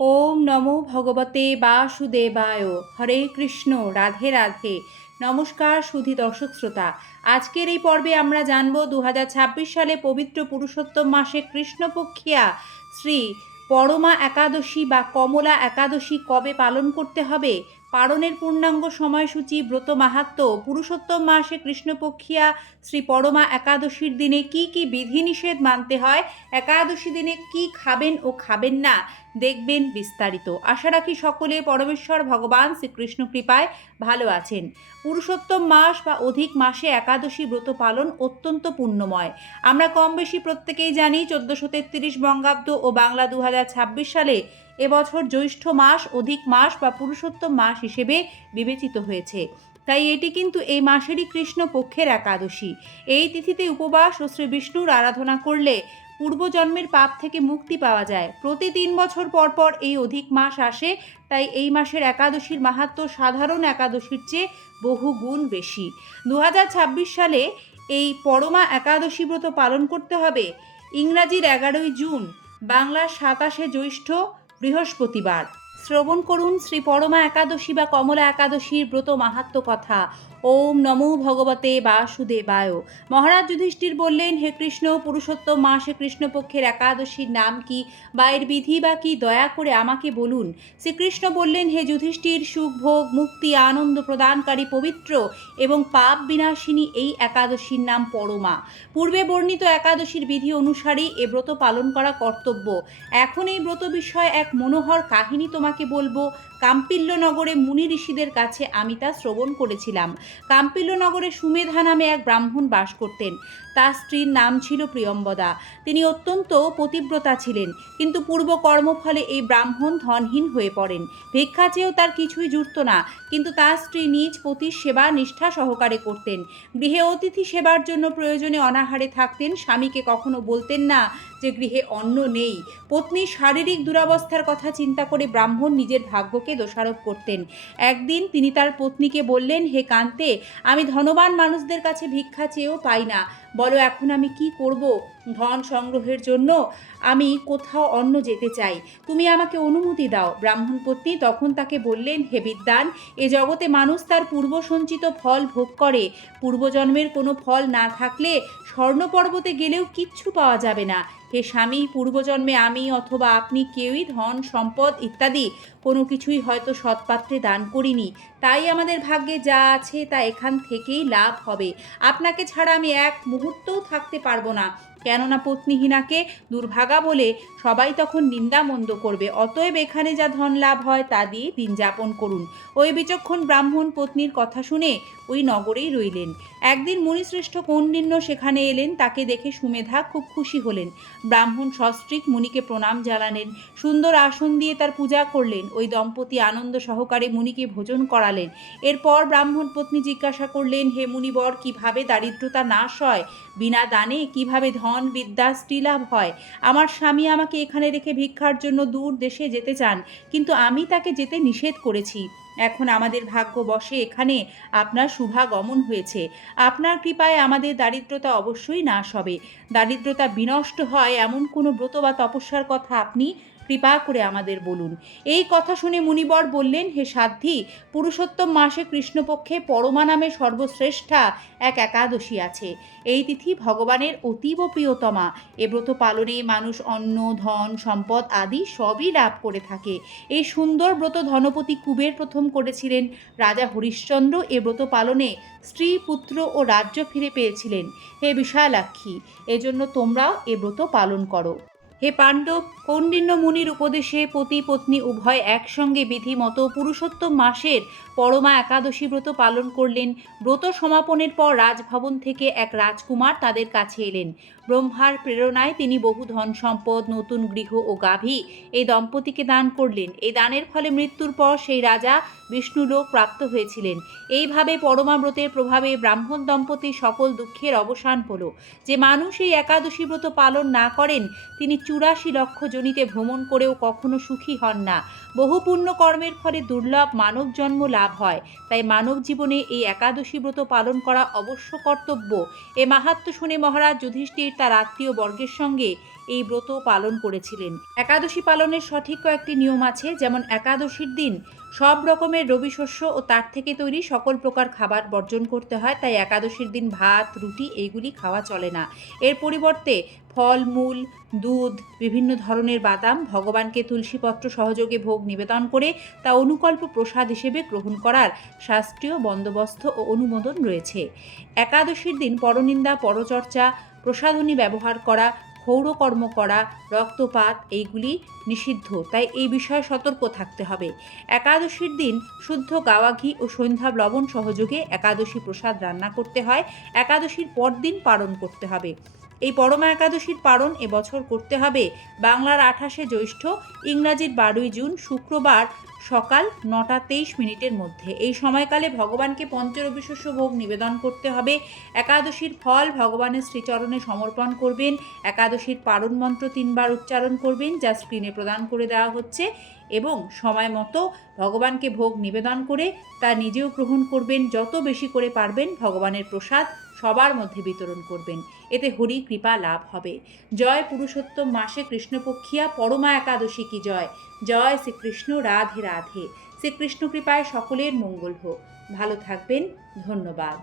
ওম নমো ভগবতে বাসুদেবায়। হরে কৃষ্ণ, রাধে রাধে। নমস্কার সুধী দর্শক শ্রোতা। আজকের এই পর্বে আমরা জানব 2026 সালে পবিত্র পুরুষোত্তম মাসে কৃষ্ণপক্ষিয়া শ্রী পরমা একাদশী বা কমলা একাদশী কবে পালন করতে হবে, পালনের পূর্ণাঙ্গ সময়সূচি, ব্রত মাহাত্ম্য, পুরুষোত্তম মাসে কৃষ্ণপক্ষিয়া শ্রী পরমা একাদশীর দিনে কি কি বিধিনিষেধ মানতে হয়, একাদশী দিনে কি খাবেন ও খাবেন না, দেখবেন বিস্তারিত। আশা রাখি সকলে পরমেশ্বর ভগবান শ্রীকৃষ্ণ কৃপায় ভালো আছেন। পুরুষোত্তম মাস বা অধিক মাসে একাদশী ব্রত পালন অত্যন্ত পুণ্যময়। আমরা কম বেশি প্রত্যেকেই জানি 1433 বঙ্গাব্দ ও বাংলা 2026 সালে এবছর জ্যৈষ্ঠ মাস অধিক মাস বা পুরুষোত্তম মাস হিসেবে বিবেচিত হয়েছে। তাই এটি কিন্তু এই মাসেরই কৃষ্ণ পক্ষের একাদশী। এই তিথিতে উপবাস ও শ্রী বিষ্ণুর আরাধনা করলে পূর্বজন্মের পাপ থেকে মুক্তি পাওয়া যায়। প্রতি 3 বছর পর পর এই অধিক মাস আসে, তাই এই মাসের একাদশীর মাহাত্ম্য সাধারণ একাদশীর চেয়ে বহু গুণ বেশি। 2026 সালে এই পরমা একাদশী ব্রত পালন করতে হবে ইংরাজির 11ই জুন, বাংলার 27শে জ্যৈষ্ঠ, বৃহস্পতিবার। শ্রবণ করুন শ্রী পরমা একাদশী বা কমলা একাদশীর ব্রত মাহাত্ম্য কথা। ওম নমো ভগবতে বাসুদেবায়। মহারাজ যুধিষ্ঠির বললেন, হে কৃষ্ণ, পুরুষোত্তম মাসে কৃষ্ণপক্ষের একাদশীর নাম কি বা এর বিধি বা কি, দয়া করে আমাকে বলুন। শ্রীকৃষ্ণ বললেন, হে যুধিষ্ঠির, সুখ ভোগ মুক্তি আনন্দ প্রদানকারী পবিত্র এবং পাপ বিনাশিনী এই একাদশীর নাম পরমা। পূর্বে বর্ণিত একাদশীর বিধি অনুসারেই এ ব্রত পালন করা কর্তব্য। এখন এই ব্রত বিষয়ে এক মনোহর কাহিনী তোমাকে বলবো। কাম্পিল্য নগরে মুনি ঋষিদের কাছে আমি তা শ্রবণ করেছিলাম। কাম্পিল্য নগরে সুমেধা নামে এক ব্রাহ্মণ বাস করতেন। তার স্ত্রীর নাম ছিল প্রিয়ম্বদা। তিনি অত্যন্ত পতিব্রতা ছিলেন, কিন্তু পূর্ব কর্মফলে এই ব্রাহ্মণ ধনহীন হয়ে পড়েন। ভিক্ষা চেয়েও তার কিছুই জুটত না, কিন্তু তার স্ত্রী নিজ পতির সেবা নিষ্ঠা সহকারে করতেন। গৃহে অতিথি সেবার জন্য প্রয়োজনে অনাহারে থাকতেন। স্বামীকে কখনো বলতেন না যে গৃহে অন্ন নেই। পত্নীর শারীরিক দুরবস্থার কথা চিন্তা করে ব্রাহ্মণ নিজের ভাগ্যকে দোষারোপ করতেন। একদিন তিনি তার পত্নীকে বললেন, হে কান্তে, আমি ধনবান মানুষদের কাছে ভিক্ষা চেয়েও পাই না। বলো এখন আমি কি করব? ধন সংগ্রহের জন্য আমি কোথাও অন্য যেতে চাই, তুমি আমাকে অনুমতি দাও। ব্রাহ্মণ পত্নী তখন তাকে বললেন, হে বিদ্বান, এ জগতে মানুষ তার পূর্ব সঞ্চিত ফল ভোগ করে। পূর্বজন্মের কোনো ফল না থাকলে স্বর্ণ পর্বতে গেলেও কিচ্ছু পাওয়া যাবে না। হে স্বামী, পূর্বজন্মে আমি অথবা আপনি কেউই ধন সম্পদ ইত্যাদি কোনো কিছুই হয়তো সৎপাত্রে দান করিনি, তাই আমাদের ভাগ্যে যা আছে তা এখান থেকেই লাভ হবে। আপনাকে ছাড়া আমি এক মুহূর্তও থাকতে পারবো না, কেননা পত্নীহীনাকে দুর্ভাগা বলে সবাই তখন নিন্দামন্দ করবে। অতএব এখানে যা ধন লাভ হয় তা দিয়ে দিন যাপন করুন। ওই বিচক্ষণ ব্রাহ্মণ পত্নীর কথা শুনে ওই নগরেই রইলেন। একদিন মুনিশ্রেষ্ঠ কৌন্ডিন্য সেখানে এলেন। তাকে দেখে সুমেধা খুব খুশি হলেন। ব্রাহ্মণ সস্ত্রীক মুনিকে প্রণাম জানালেন, সুন্দর আসন দিয়ে তার পূজা করলেন। ওই দম্পতি আনন্দ সহকারে মুনিকে ভোজন করালেন। এরপর ব্রাহ্মণ পত্নী জিজ্ঞাসা করলেন, হে মুনিবর, কিভাবে দারিদ্রতা নাশ হয়? বিনা দানে কিভাবে ধন বিদ্যা স্ত্রীলাভ হয়? আমার স্বামী আমাকে এখানে রেখে ভিক্ষার জন্য দূর দেশে যেতে চান, কিন্তু আমি তাকে যেতে নিষেধ করেছি। এখন আমাদের ভাগ্য বশে এখানে আপনার শুভাগমন হয়েছে। আপনার কৃপায় আমাদের দারিদ্রতা অবশ্যই নাশ হবে। দারিদ্রতা বিনষ্ট হয় এমন কোনো ব্রত বা তপস্যার কথা আপনি কৃপা করে আমাদের বলুন। এই কথা শুনে মুনিবর বললেন, হে সাধ্বী, পুরুষোত্তম মাসে কৃষ্ণপক্ষে পরমা নামে সর্বশ্রেষ্ঠা এক একাদশী আছে। এই তিথি ভগবানের অতীব প্রিয়তমা। এ ব্রত পালনে মানুষ অন্ন ধন সম্পদ আদি সবই লাভ করে থাকে। এই সুন্দর ব্রত ধনপতি কুবের প্রথম করেছিলেন। রাজা হরিশ্চন্দ্র এ ব্রত পালনে স্ত্রী পুত্র ও রাজ্য ফিরে পেয়েছিলেন। হে বিশালাক্ষী, এজন্য তোমরাও এ ব্রত পালন করো। হে পাণ্ডব, কৌন্ডিন্য মুনির উপদেশে পতি পত্নী উভয় একসঙ্গে বিধি মতো পুরুষোত্তম মাসের পরমা একাদশী ব্রত পালন করলেন। ব্রত সমাপনের পর রাজভবন থেকে এক রাজকুমার তাদের কাছে এলেন। ব্রহ্মার প্রেরণায় তিনি বহু ধন সম্পদ, নতুন গৃহ ও গাভী এই দম্পতিকে দান করলেন। এই দানের ফলে মৃত্যুর পর সেই রাজা বিষ্ণুলোক প্রাপ্ত হয়েছিলেন। এইভাবে পরমা ব্রতের প্রভাবে ব্রাহ্মণ দম্পতির সকল দুঃখের অবসান হলো। যে মানুষ এই একাদশী ব্রত পালন না করেন, তিনি 84 লক্ষ যোনিতে ভ্রমণ করেও কখনো সুখী হন না। বহু পুণ্য কর্মের ফলে দুর্লভ মানব জন্ম লাভ হয়। তাই মানব জীবনে এই একাদশী ব্রত পালন করা অবশ্য কর্তব্য। এ মাহাত্ম্য শুনে মহারাজ যুধিষ্ঠির তার আত্মীয় বর্গের সঙ্গে এই ব্রত পালন করেছিলেন। একাদশী পালনের সঠিক কয়েকটি নিয়ম আছে, যেমন একাদশীর দিন সব রকমের রবি শস্য ও তার থেকে তৈরি সকল প্রকার খাবার বর্জন করতে হয়। তাই একাদশীর দিন ভাত, রুটি এইগুলি খাওয়া চলে না। এর পরিবর্তে ফল, মূল, দুধ, বিভিন্ন ধরনের বাদাম ভগবানকে তুলসীপত্র সহযোগে ভোগ নিবেদন করে তা অনুকল্প প্রসাদ হিসেবে গ্রহণ করার শাস্ত্রীয় বন্দোবস্ত ও অনুমোদন রয়েছে। একাদশীর দিন পরনিন্দা, পরচর্চা, প্রসাধনী ব্যবহার করা, ক্ষৌরকর্ম করা, রক্তপাত এইগুলি নিষিদ্ধ। তাই এই বিষয়ে সতর্ক থাকতে হবে। একাদশীর দিন শুদ্ধ গাওয়া ঘি ও সন্ধ্যা লবণ সহযোগে একাদশী প্রসাদ রান্না করতে হয়। একাদশীর পরদিন পালন করতে হবে। এই পরমা একাদশীর পালন এবছর করতে হবে বাংলার 28শে জ্যৈষ্ঠ, ইংরাজির 12ই জুন, শুক্রবার সকাল 9:23 মধ্যে। এই সময়কালে ভগবানকে পঞ্চরবি শস্য ভোগ নিবেদন করতে হবে। একাদশীর ফল ভগবানের শ্রীচরণে সমর্পণ করবেন। একাদশীর পালন মন্ত্র 3 বার উচ্চারণ করবেন, যা স্ক্রিনে প্রদান করে দেওয়া হচ্ছে, এবং সময় মতো ভগবানকে ভোগ নিবেদন করে তা নিজেও গ্রহণ করবেন। যত বেশি করে পারবেন ভগবানের প্রসাদ সবার মধ্যে বিতরণ করবেন। এতে হরি কৃপা লাভ হবে। জয় পুরুষোত্তম মাসে কৃষ্ণপক্ষিয়া পরমা একাদশী কি জয়। জয় শ্রীকৃষ্ণ, রাধে রাধে। শ্রীকৃষ্ণ কৃপায় সকলের মঙ্গল হোক। ভালো থাকবেন। ধন্যবাদ।